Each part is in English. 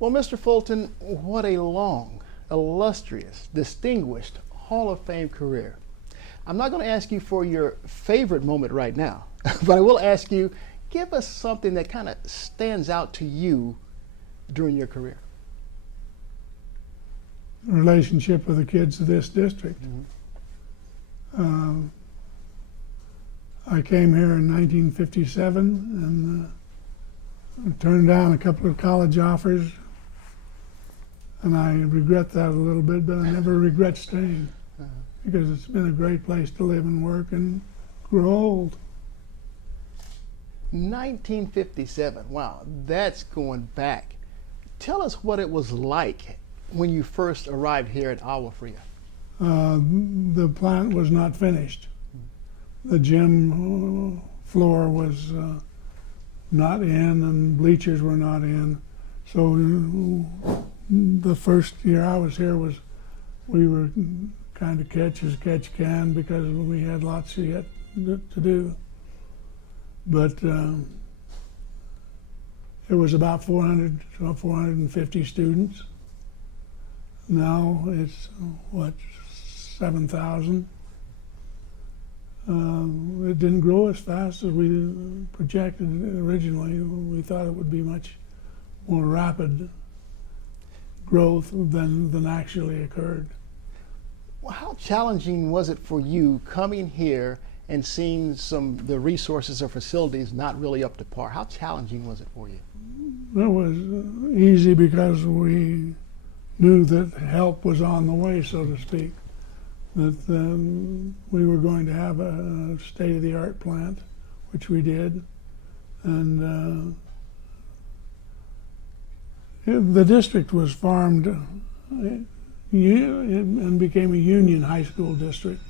Well, Mr. Fulton, what a long, illustrious, distinguished Hall of Fame career. I'm not going to ask you for your favorite moment right now, but I will ask you, give us something that kind of stands out to you during your career. The relationship with the kids of this district. I came here in 1957 and turned down a couple of college offers, and I regret that a little bit, but I never regret staying because it's been a great place to live and work and grow old. 1957, wow, that's going back. Tell us what it was like when you first arrived here at Agua Fria. The plant was not finished. The gym floor was not in, and bleachers were not in. So the first year I was here we were kind of catch as catch can because we had lots yet to do. But it was about 450 students. Now it's, 7,000. It didn't grow as fast as we projected originally. We thought it would be much more rapid growth than actually occurred. Well, how challenging was it for you coming here and seeing the resources or facilities not really up to par? How challenging was it for you? It was easy because we knew that help was on the way, so to speak. That we were going to have a state-of-the-art plant, which we did, and the district was formed and became a union high school district.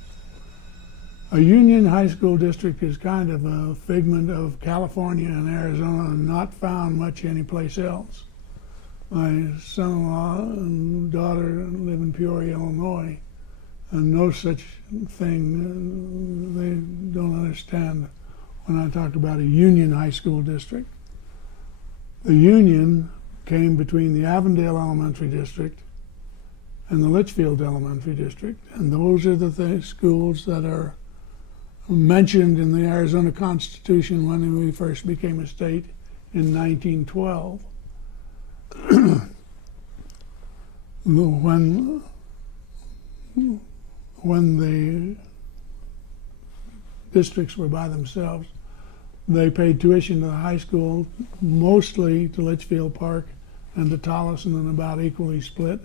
A union high school district is kind of a figment of California and Arizona and not found much anyplace else. My son-in-law and daughter live in Peoria, Illinois, and no such thing. They don't understand when I talk about a union high school district. The union came between the Avondale Elementary District and the Litchfield Elementary District, and those are the schools that are mentioned in the Arizona Constitution when we first became a state in 1912. When the districts were by themselves, they paid tuition to the high school, mostly to Litchfield Park and to Tolleson, and about equally split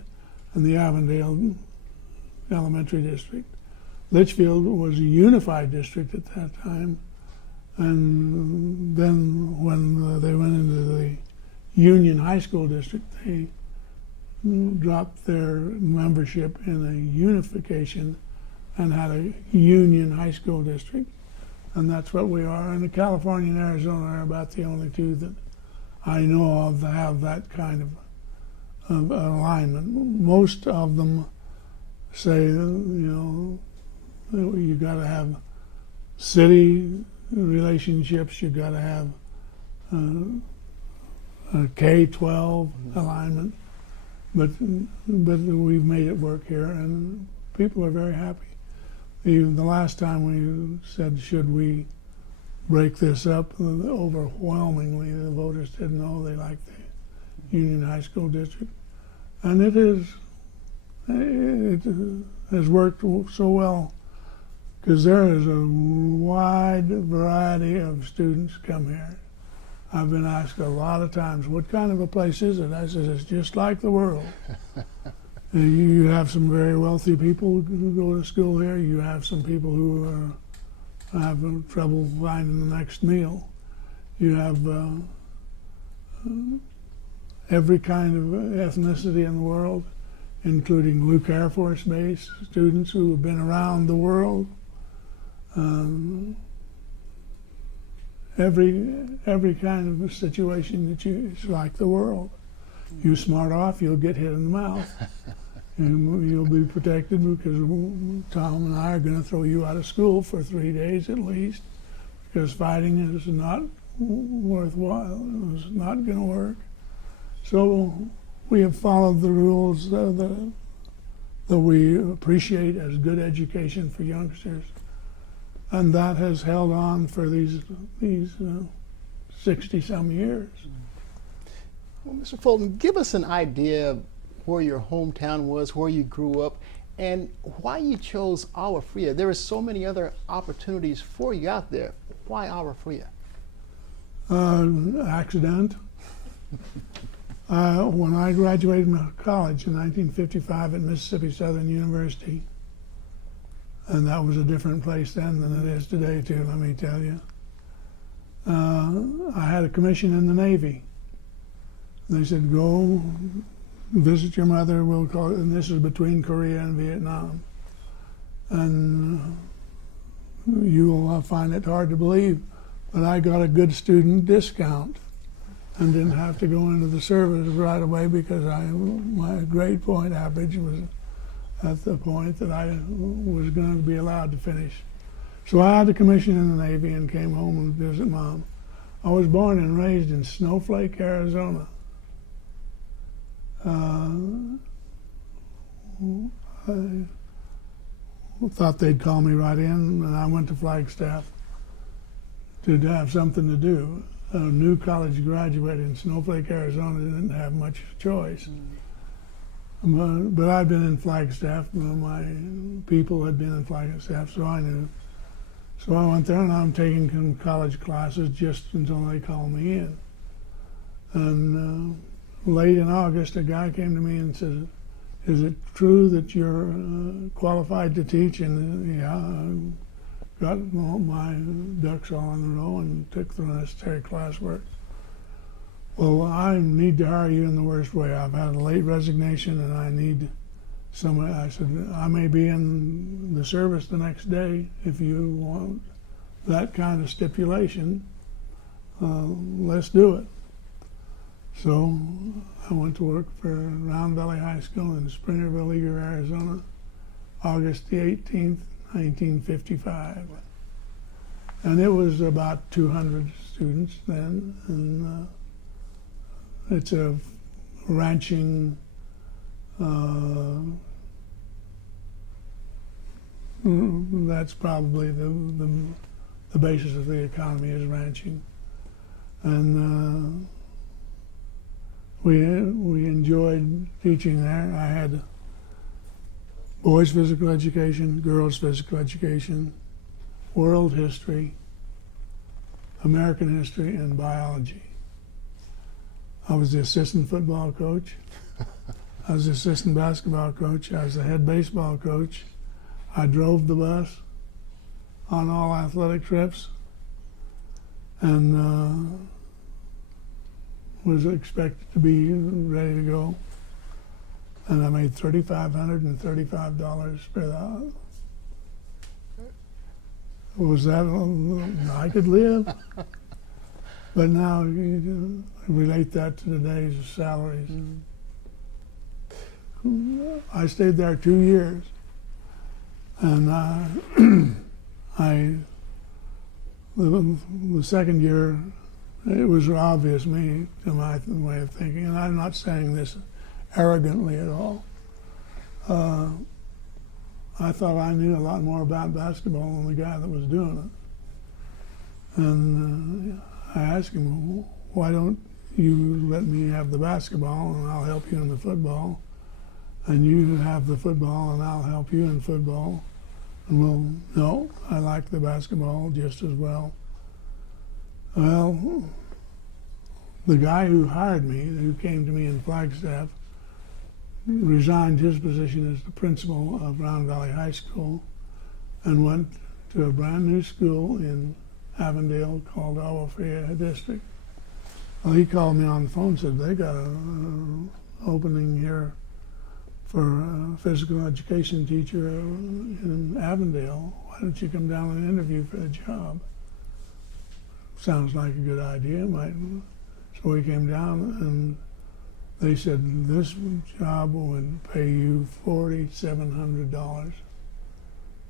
in the Avondale Elementary District. Litchfield was a unified district at that time, and then when they went into the Union High School District, they dropped their membership in a unification and had a Union High School District, and that's what we are. And California and Arizona are about the only two that I know of that have that kind of alignment. Most of them say, you got to have city relationships, you got to have a K-12 alignment, but we've made it work here, and people are very happy. The last time we said, should we break this up, overwhelmingly the voters said no, they like the Union High School District. And it has worked so well because there is a wide variety of students come here. I've been asked a lot of times, what kind of a place is it? I said, it's just like the world. You have some very wealthy people who go to school here. You have some people who have trouble finding the next meal. You have every kind of ethnicity in the world, including Luke Air Force Base students who have been around the world. Every kind of a situation it's like the world. You smart off, you'll get hit in the mouth. And you'll be protected because Tom and I are going to throw you out of school for 3 days at least because fighting is not worthwhile. It's not going to work. So we have followed the rules that we appreciate as good education for youngsters, and that has held on for these 60-some years. Well, Mr. Fulton, give us an idea of where your hometown was, where you grew up, and why you chose Agua Fria. There are so many other opportunities for you out there. Why Agua Fria? Accident. When I graduated from college in 1955 at Mississippi Southern University, and that was a different place then than it is today, too, let me tell you. I had a commission in the Navy. They said, go visit your mother, we'll call it, and this is between Korea and Vietnam. And you will find it hard to believe, but I got a good student discount and didn't have to go into the service right away because my grade point average was at the point that I was going to be allowed to finish. So I had a commission in the Navy and came home and visit Mom. I was born and raised in Snowflake, Arizona. I thought they'd call me right in, and I went to Flagstaff to have something to do. A new college graduate in Snowflake, Arizona didn't have much choice. But I'd been in Flagstaff, my people had been in Flagstaff, so I knew. So I went there, and I'm taking some college classes just until they called me in. And late in August, a guy came to me and said, is it true that you're qualified to teach? And yeah, I got all my ducks all in a row and took the necessary classwork. Well, I need to hire you in the worst way. I've had a late resignation and I need somebody. I said, I may be in the service the next day if you want that kind of stipulation. Let's do it. So I went to work for Round Valley High School in Springerville, Eager, Arizona, August the 18th, 1955. And it was about 200 students then, and it's a ranching, that's probably the basis of the economy is ranching. And we enjoyed teaching there. I had boys' physical education, girls' physical education, world history, American history, and biology. I was the assistant football coach. I was the assistant basketball coach. I was the head baseball coach. I drove the bus on all athletic trips and was expected to be ready to go. And I made $3,535 for that. Was that I could live? But now you relate that to today's salaries. I stayed there 2 years, and the second year, it was obvious to me, to my way of thinking, and I'm not saying this arrogantly at all. I thought I knew a lot more about basketball than the guy that was doing it. And I asked him, why don't you let me have the basketball and I'll help you in the football, and you have the football and I'll help you in football. And well, no, I like the basketball just as well. Well, the guy who hired me, who came to me in Flagstaff, resigned his position as the principal of Round Valley High School and went to a brand new school in Avondale called Agua Fria District. Well, he called me on the phone and said, they got an opening here for a physical education teacher in Avondale. Why don't you come down and interview for the job? Sounds like a good idea. So we came down and they said, this job would pay you $4,700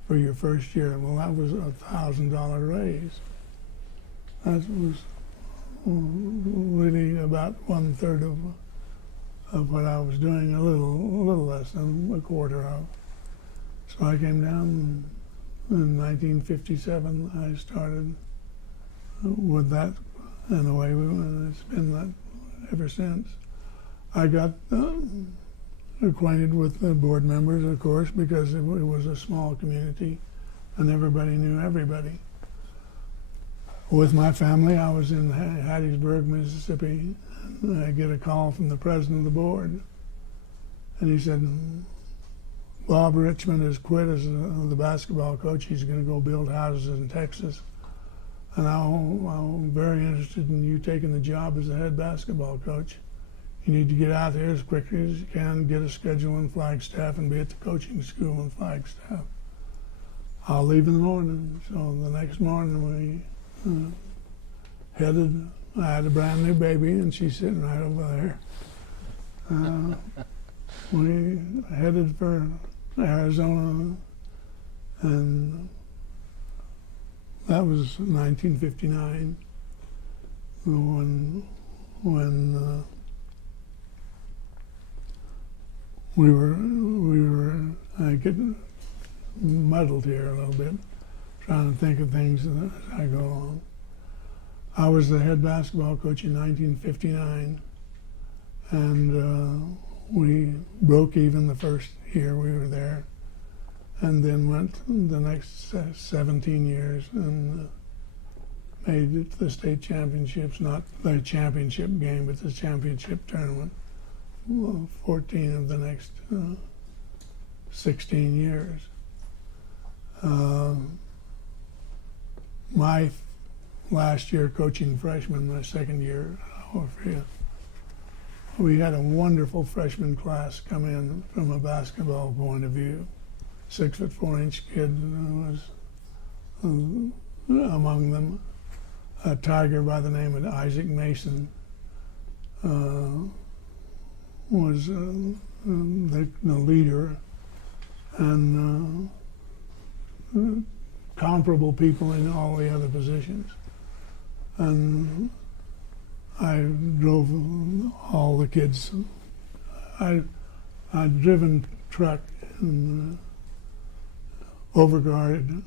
for your first year. Well, that was a $1,000 raise. That was really about 1/3 of what I was doing, a little less than a quarter of. So I came down in 1957. I started with that, and away we went. It's been that ever since. I got acquainted with the board members, of course, because it was a small community, and everybody knew everybody. With my family, I was in Hattiesburg, Mississippi, and I get a call from the president of the board, and he said, Bob Richmond has quit as the basketball coach. He's going to go build houses in Texas, and I'm very interested in you taking the job as the head basketball coach. You need to get out there as quickly as you can, get a schedule in Flagstaff, and be at the coaching school in Flagstaff. I'll leave in the morning. So the next morning we headed. I had a brand new baby, and she's sitting right over there. We headed for Arizona, and that was 1959 when we were I get muddled here a little bit, trying to think of things as I go along. I was the head basketball coach in 1959, and we broke even the first year we were there, and then went the next 17 years and made it to the state championships, not the championship game, but the championship tournament. 14 of the next 16 years. My last year coaching freshmen, my second year at Agua Fria, we had a wonderful freshman class come in from a basketball point of view. 6'4" kid was among them. A tiger by the name of Isaac Mason was the leader, and comparable people in all the other positions. And I drove all the kids. I'd driven truck and overguarded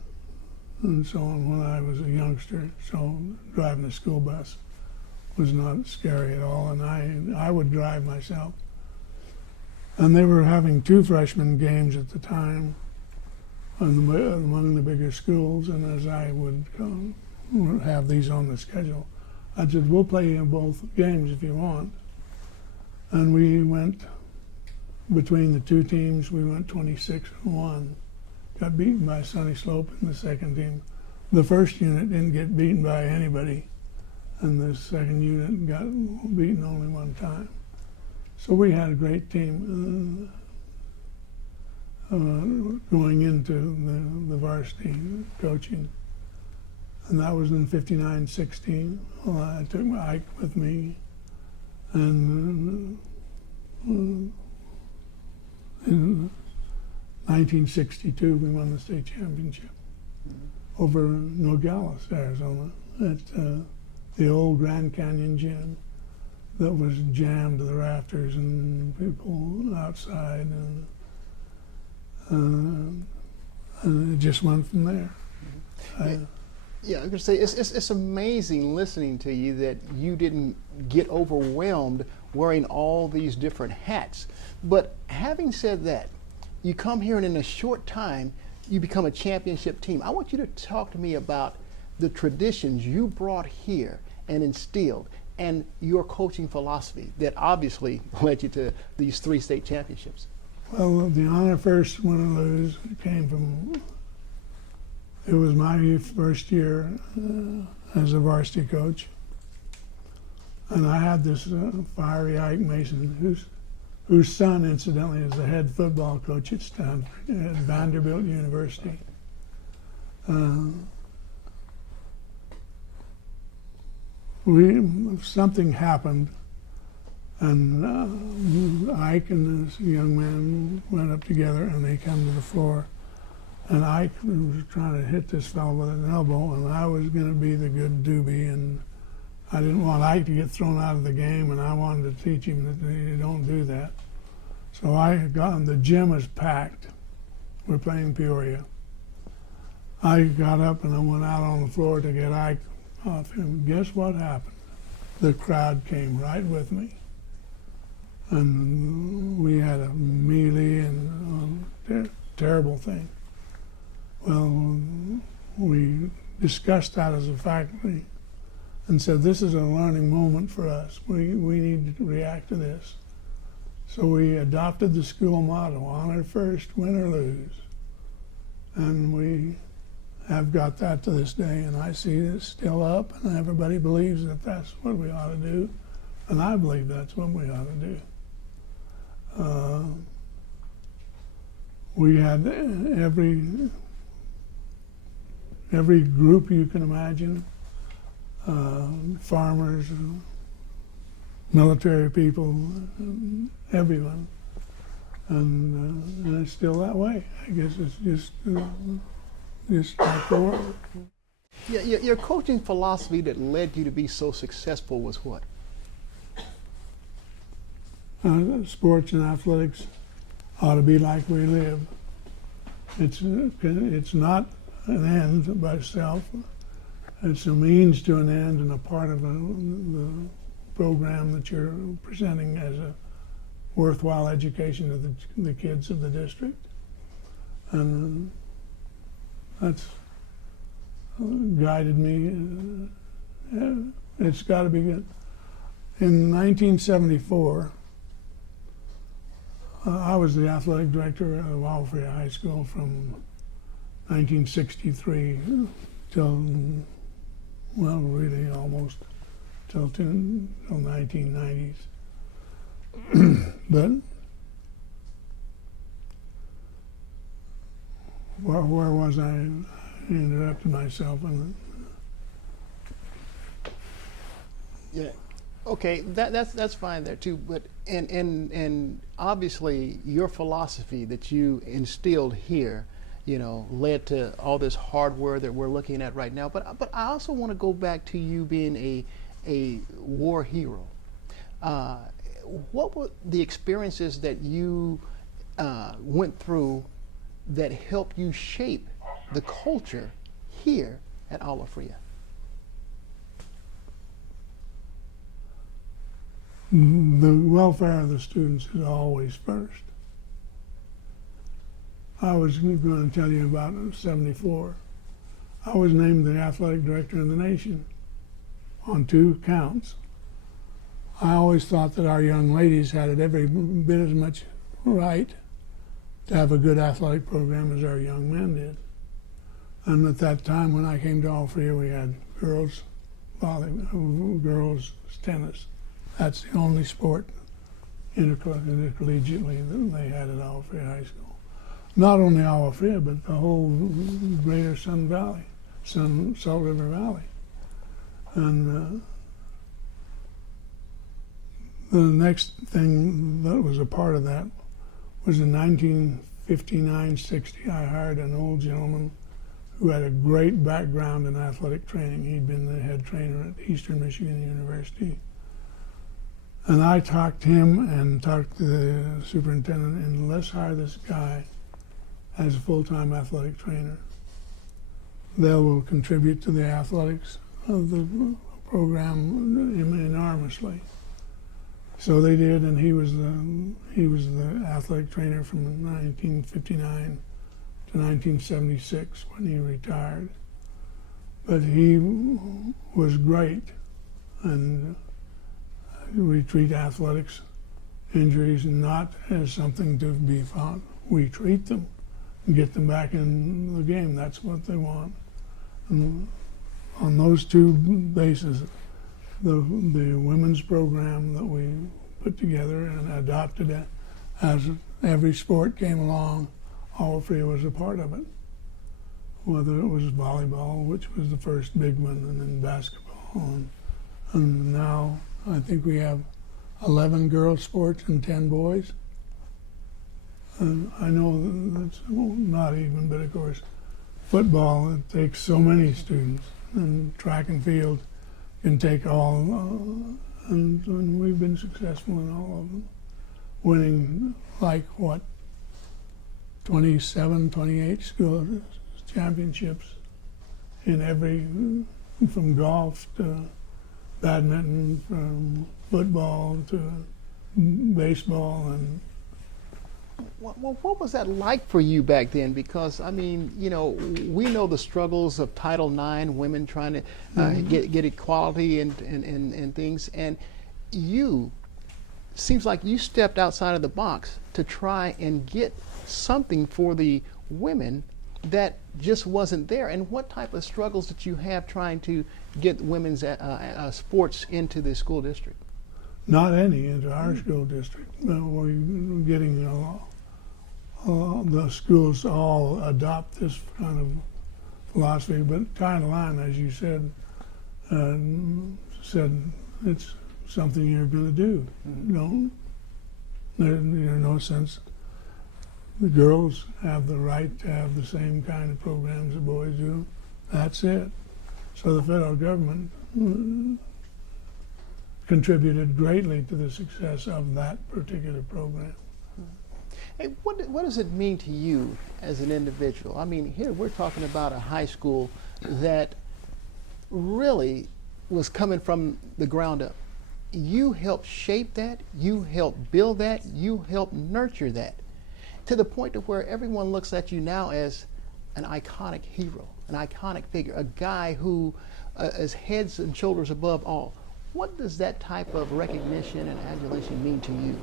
and so on when I was a youngster, so driving a school bus was not scary at all, and I would drive myself. And they were having 2 freshman games at the time among the bigger schools, and as I would have these on the schedule, I said, we'll play in both games if you want. And we went, between the 2 teams, we went 26-1. Got beaten by Sunny Slope in the second team. The first unit didn't get beaten by anybody, and the second unit got beaten only one time. So we had a great team going into the varsity coaching. And that was in 59-16. Well, I took Ike with me, and in 1962 we won the state championship over Nogales, Arizona, at the old Grand Canyon gym that was jammed to the rafters and people outside, and it just went from there. Yeah, I'm going to say it's amazing listening to you that you didn't get overwhelmed wearing all these different hats. But having said that, you come here and in a short time you become a championship team. I want you to talk to me about the traditions you brought here and instilled, and your coaching philosophy that obviously led you to these 3 state championships. Well, the honor first win or lose came from, it was my first year as a varsity coach. And I had this fiery Ike Mason, whose son, incidentally, is the head football coach at Stanford, at Vanderbilt University. Something happened, and Ike and this young man went up together, and they come to the floor. And Ike was trying to hit this fellow with an elbow, and I was going to be the good doobie, and I didn't want Ike to get thrown out of the game, and I wanted to teach him that you don't do that. So I got him. The gym was packed. We're playing Peoria. I got up and I went out on the floor to get Ike off him. Guess what happened? The crowd came right with me. And we had a melee and terrible thing. Well, we discussed that as a faculty and said, this is a learning moment for us. We need to react to this. So we adopted the school motto, honor first, win or lose. And we have got that to this day, and I see it still up, and everybody believes that that's what we ought to do, and I believe that's what we ought to do. We had every group you can imagine, farmers, military people, everyone, and it's still that way. I guess it's just like the world. Yeah, your coaching philosophy that led you to be so successful was what? Sports and athletics ought to be like we live. It's not an end by itself. It's a means to an end and a part of the program that you're presenting as a worthwhile education to the kids of the district. And that's guided me. It's got to be good. In 1974, I was the athletic director of Agua Fria High School from 1963 till, well, really almost till 1990s. But where was I? I interrupted myself. Yeah. Okay, that's fine there too. But and obviously your philosophy that you instilled here, led to all this hardware that we're looking at right now. But I also want to go back to you being a war hero. What were the experiences that you went through that helped you shape the culture here at Agua Fria? The welfare of the students is always first. I was going to tell you about '74. I was named the athletic director of the nation on 2 counts. I always thought that our young ladies had it every bit as much right to have a good athletic program as our young men did. And at that time, when I came to Agua Fria, we had girls volleyball, girls tennis. That's the only sport intercollegiately that they had at Agua Fria High School. Not only Agua Fria, but the whole greater Salt River Valley. And the next thing that was a part of that was in 1959-60, I hired an old gentleman who had a great background in athletic training. He'd been the head trainer at Eastern Michigan University. And I talked to him and talked to the superintendent, and let's hire this guy as a full-time athletic trainer. They will contribute to the athletics of the program enormously. So they did, and he was the athletic trainer from 1959 to 1976 when he retired. But he was great, and we treat athletics injuries not as something to be fought. We treat them and get them back in the game. That's what they want. And on those 2 bases, the women's program that we put together and adopted it as every sport came along, Agua Fria was a part of it. Whether it was volleyball, which was the first big one, and then basketball, and now I think we have 11 girls sports and 10 boys. And I know that's not even, but of course, football, it takes so many students, and track and field can take all, and we've been successful in all of them, winning like what, 27, 28 school championships in every, from golf to badminton, from football to baseball. And what was that like for you back then? Because, I mean, you know, we know the struggles of Title IX, women trying to get equality and things, and you, seems like you stepped outside of the box to try and get something for the women that just wasn't there. And what type of struggles did you have trying to get women's sports into the school district? not any, into our school district. We're getting the schools to all adopt this kind of philosophy. But Title IX, as you said, said it's something you're going to do. There's no sense. The girls have the right to have the same kind of programs the boys do. That's it. So the federal government contributed greatly to the success of that particular program. Hey, what does it mean to you as an individual? I mean, here we're talking about a high school that really was coming from the ground up. You helped shape that, you helped build that, you helped nurture that, to the point to where everyone looks at you now as an iconic hero, an iconic figure, a guy who is heads and shoulders above all. What does that type of recognition and adulation mean to you?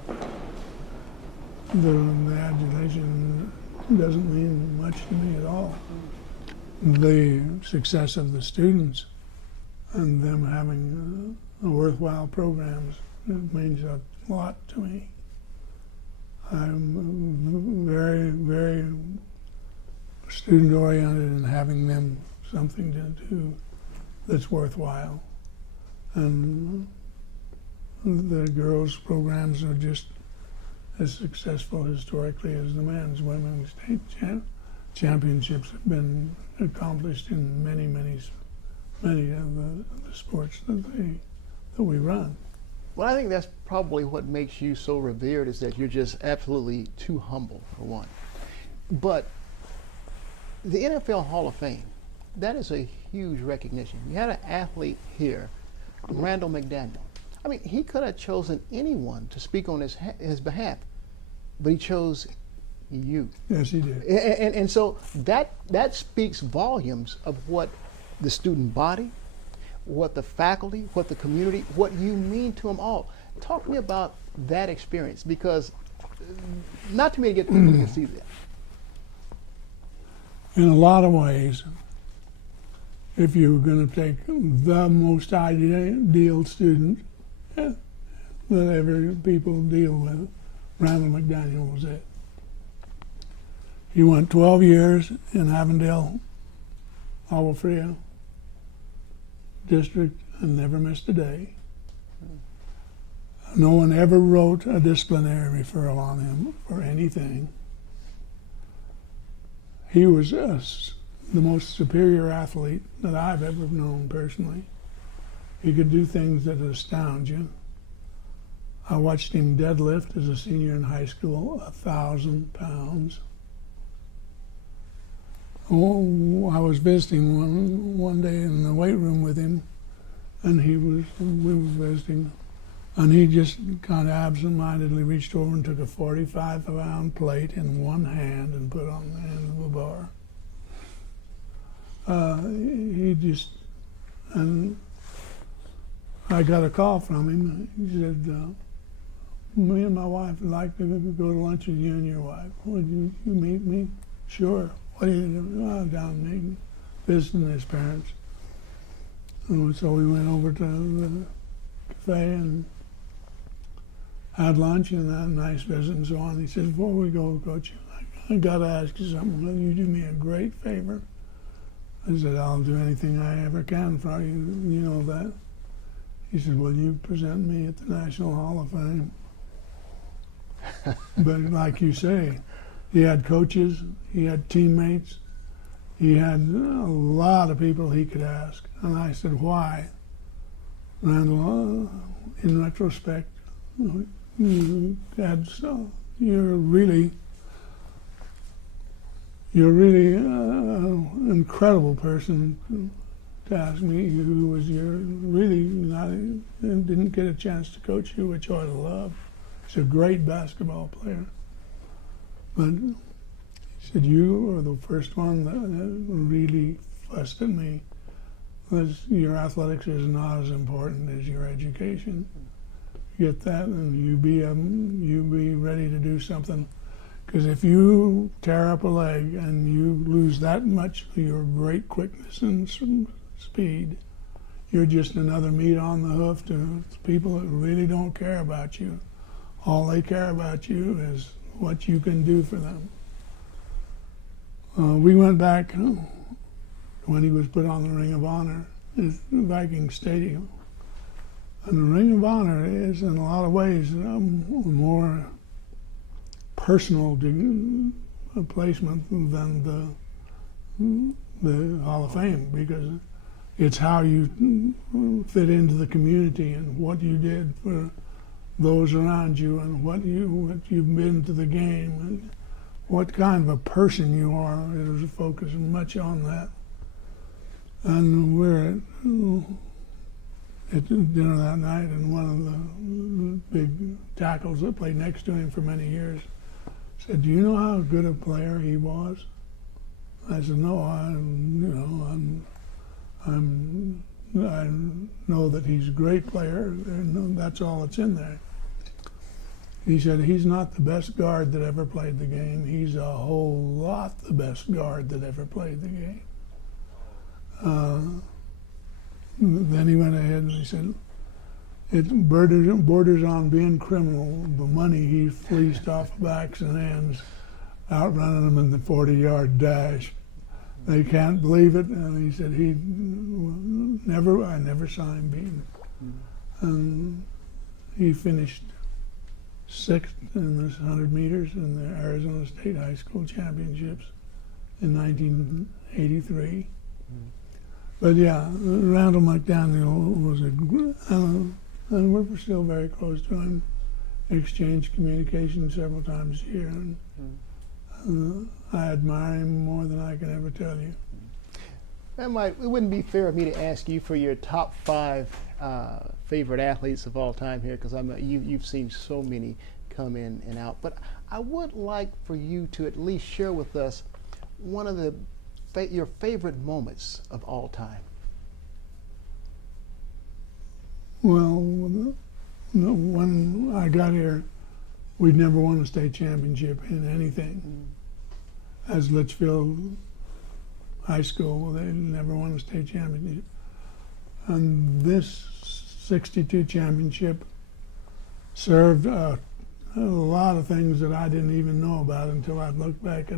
The adulation doesn't mean much to me at all. The success of the students and them having worthwhile programs, it means a lot to me. I'm very, very student-oriented in having them something to do that's worthwhile. And the girls' programs are just as successful historically as the men's. Women's state championships have been accomplished in many of the sports that we run. Well, I think that's probably what makes you so revered, is that you're just absolutely too humble, for one. But the NFL Hall of Fame, that is a huge recognition. You had an athlete here, Randall McDaniel. I mean, he could have chosen anyone to speak on his behalf, but he chose you. Yes, he did. And so that speaks volumes of what the student body, what the faculty, what the community, what you mean to them all. Talk to me about that experience, because not too many get people to see that. In a lot of ways, if you were going to take the most ideal student that ever people deal with, Randall McDaniel was it. He went 12 years in Avondale, Agua Fria district, and never missed a day. No one ever wrote a disciplinary referral on him for anything. He was the most superior athlete that I've ever known personally. He could do things that astound you. I watched him deadlift as a senior in high school, 1,000 pounds. Oh, I was visiting one day in the weight room with him, and we were visiting, and he just kind of absent-mindedly reached over and took a 45-pound plate in one hand and put it on the end of the bar. And I got a call from him. He said, me and my wife would like to go to lunch with you and your wife. Would you meet me? Sure. What are you doing? Oh, down in Macon, visiting his parents. And so we went over to the cafe and had lunch and had a nice visit and so on. He said, before we go, Coach, I got to ask you something. Will you do me a great favor? I said, I'll do anything I ever can for you. You know that. He said, will you present me at the National Hall of Fame? But like you say, he had coaches, he had teammates, he had a lot of people he could ask. And I said, why? Randall, in retrospect, you had, you're really an incredible person to ask me, who was really not, didn't get a chance to coach you, which I ought to love. He's a great basketball player. But he said, you were the first one that really fussed at me, was your athletics is not as important as your education. Get that, and you be ready to do something. Because if you tear up a leg and you lose that much of your great quickness and speed, you're just another meat on the hoof to people that really don't care about you. All they care about you is what you can do for them. We went back when he was put on the Ring of Honor at Viking Stadium. And the Ring of Honor is, in a lot of ways, more personal placement than the Hall of Fame, because it's how you fit into the community and what you did for those around you and what you've been to the game and what kind of a person you are. It was focused much on that. And we're at dinner that night, and one of the big tackles that played next to him for many years said, "Do you know how good a player he was?" I said, "No, I know that he's a great player, and that's all that's in there." He said, "He's not the best guard that ever played the game. He's a whole lot the best guard that ever played the game." Then he went ahead and he said, "It borders on being criminal, the money he fleeced off backs and hands, outrunning them in the 40-yard dash. They can't believe it." And he said, I never saw him beaten. And he finished 6th in this 100 meters in the Arizona State High School Championships in 1983. But yeah, Randall McDaniel was and we're still very close to him. Exchanged communication several times a year, and I admire him more than I can ever tell you. It wouldn't be fair of me to ask you for your top 5 favorite athletes of all time here, because you've seen so many come in and out. But I would like for you to at least share with us one of your favorite moments of all time. Well, when I got here, we'd never won a state championship in anything. As Litchfield High School, they never won a state championship. And this 62 championship served a lot of things that I didn't even know about until I looked back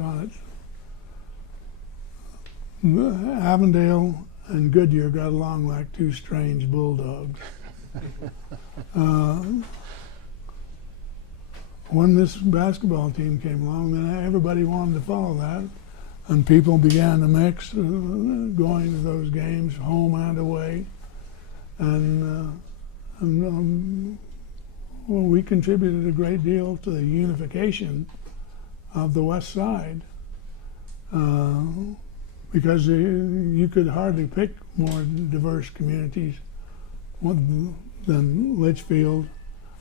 on it. Avondale and Goodyear got along like two strange bulldogs. When this basketball team came along, then everybody wanted to follow that, and people began to mix, going to those games, home and away, and we contributed a great deal to the unification of the West Side. Because you could hardly pick more diverse communities than Litchfield,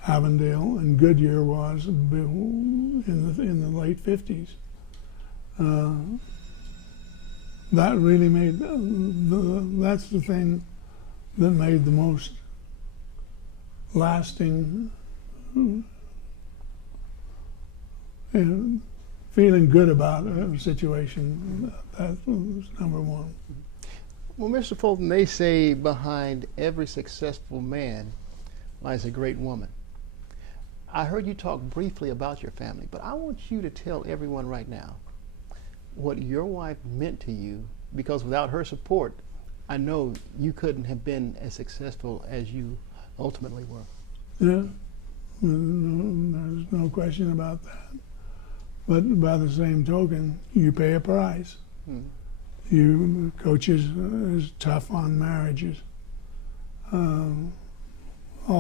Avondale, and Goodyear was in the late 50s. That really made that's the thing that made the most lasting feeling good about a situation. That was number one. Well, Mr. Fulton, they say behind every successful man lies a great woman. I heard you talk briefly about your family, but I want you to tell everyone right now what your wife meant to you, because without her support, I know you couldn't have been as successful as you ultimately were. Yeah, there's no question about that. But by the same token, you pay a price. Coaches is tough on marriages.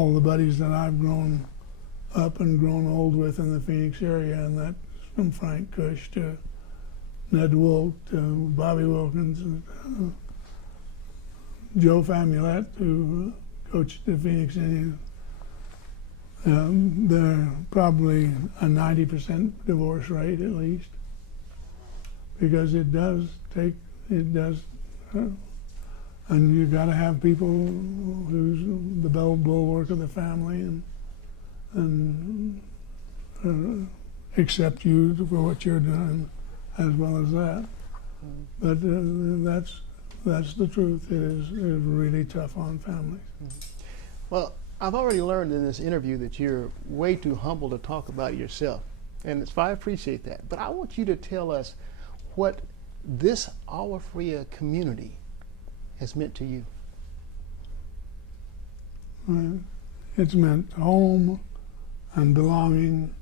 all the buddies that I've grown up and grown old with in the Phoenix area, and that's from Frank Cush to Ned Wolk to Bobby Wilkins and Joe Famulette, who coached the Phoenix Indians. They're probably a 90% divorce rate at least, because it does, and you got to have people who's the bulwark of the family and accept you for what you're doing, as well as that. But that's the truth. It is really tough on families. Well, I've already learned in this interview that you're way too humble to talk about yourself, and I appreciate that. But I want you to tell us what this Agua Fria community has meant to you. It's meant home and belonging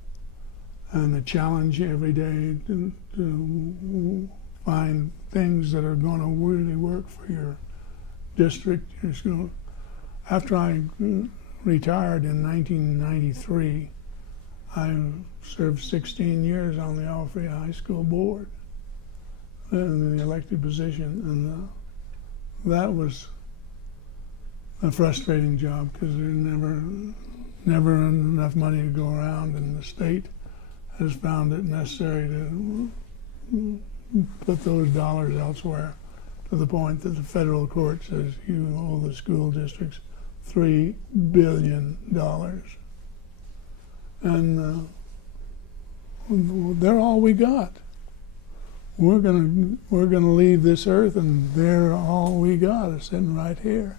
and a challenge every day to find things that are going to really work for your district, your school. After I retired in 1993, I served 16 years on the Agua Fria High School board in the elected position, and that was a frustrating job because there's never enough money to go around, and the state has found it necessary to put those dollars elsewhere, to the point that the federal court says you owe the school districts $3 billion. And they're all we got. We're gonna leave this earth, and they're all we got is sitting right here.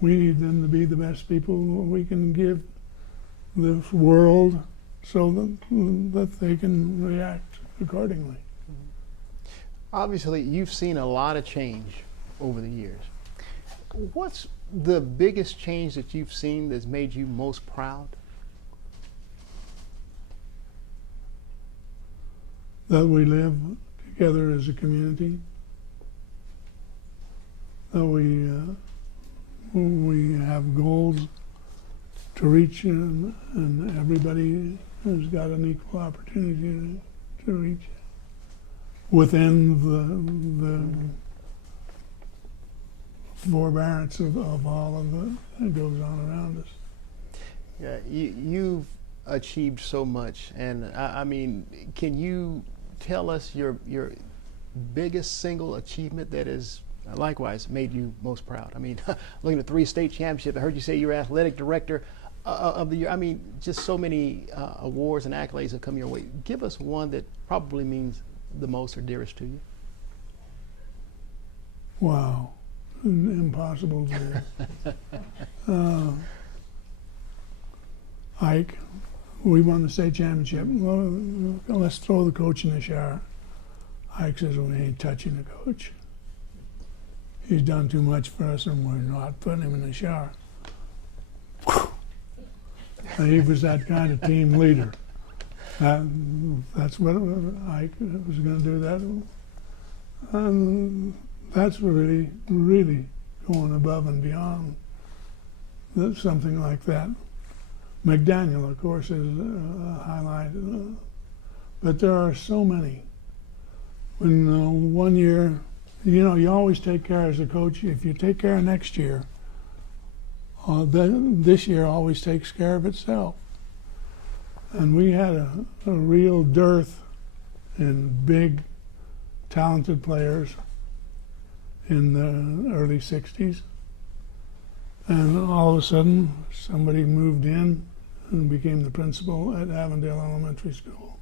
We need them to be the best people we can give this world, so that they can react accordingly. Obviously, you've seen a lot of change over the years. What's the biggest change that you've seen that's made you most proud? That we live together as a community. That we have goals to reach, and everybody has got an equal opportunity to reach within the forbearance of all of that goes on around us. Yeah, you've achieved so much, and I mean, can you tell us your biggest single achievement that has likewise made you most proud? I mean, looking at 3 state championships, I heard you say you're athletic director of the year. I mean, just so many awards and accolades have come your way. Give us one that probably means the most or dearest to you. Wow, impossible to. Ike, we won the state championship. Well, let's throw the coach in the shower. Ike says, we ain't touching the coach. He's done too much for us, and we're not putting him in the shower. And he was that kind of team leader. That's what Ike was going to do that. And that's really, really going above and beyond something like that. McDaniel, of course, is a highlight. But there are so many. When 1 year, you always take care as a coach. If you take care next year, then this year always takes care of itself. And we had a real dearth in big, talented players in the early 60s. And all of a sudden, somebody moved in and became the principal at Avondale Elementary School.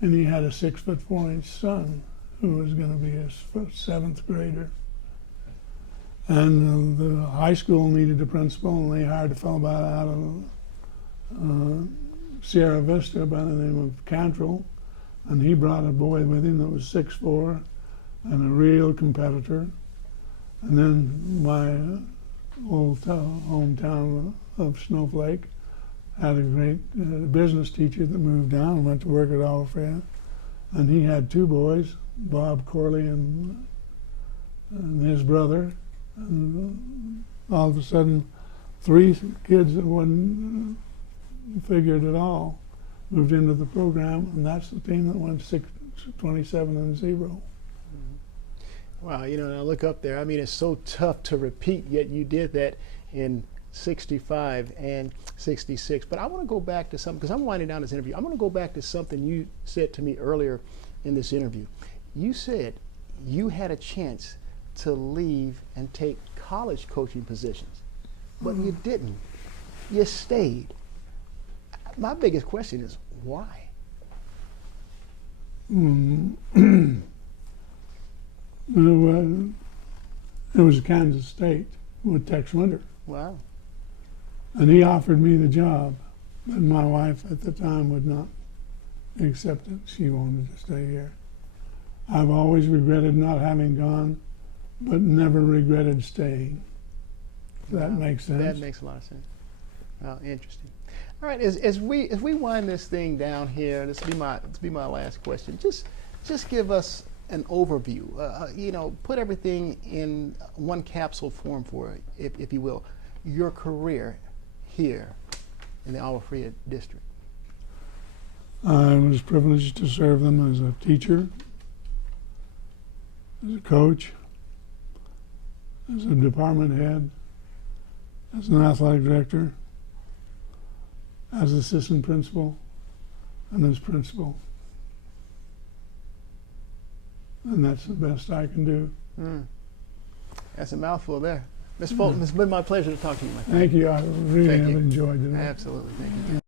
And he had a 6'4" son who was going to be a 7th grader. And the high school needed a principal, and they hired a fellow out of Sierra Vista by the name of Cantrell, and he brought a boy with him that was 6'4" and a real competitor. And then my old hometown of Snowflake had a great business teacher that moved down and went to work at Agua Fria, and he had 2 boys, Bob Corley and his brother. And all of a sudden, 3 kids that wasn't figured at all moved into the program, and that's the team that went 27-0. Wow, you know, and I look up there, I mean, it's so tough to repeat, yet you did that in 65 and 66. But I want to go back to something, because I'm winding down this interview. I'm going to go back to something you said to me earlier in this interview. You said you had a chance to leave and take college coaching positions, but you didn't. You stayed. My biggest question is, why? It was Kansas State with Tex Winter. Wow. And he offered me the job, but my wife at the time would not accept it. She wanted to stay here. I've always regretted not having gone, but never regretted staying. If that makes sense. That makes a lot of sense. Wow, interesting. All right, as we wind this thing down here, this will be my last question. Just give us an overview. You know, put everything in one capsule form for, if you will, your career here in the Agua Fria district. I was privileged to serve them as a teacher, as a coach, as a department head, as an athletic director, as assistant principal, and as principal. And that's the best I can do. That's a mouthful there. Ms. Fulton, it's been my pleasure to talk to you, my friend. Thank you. I really have enjoyed it. Absolutely. Thank you.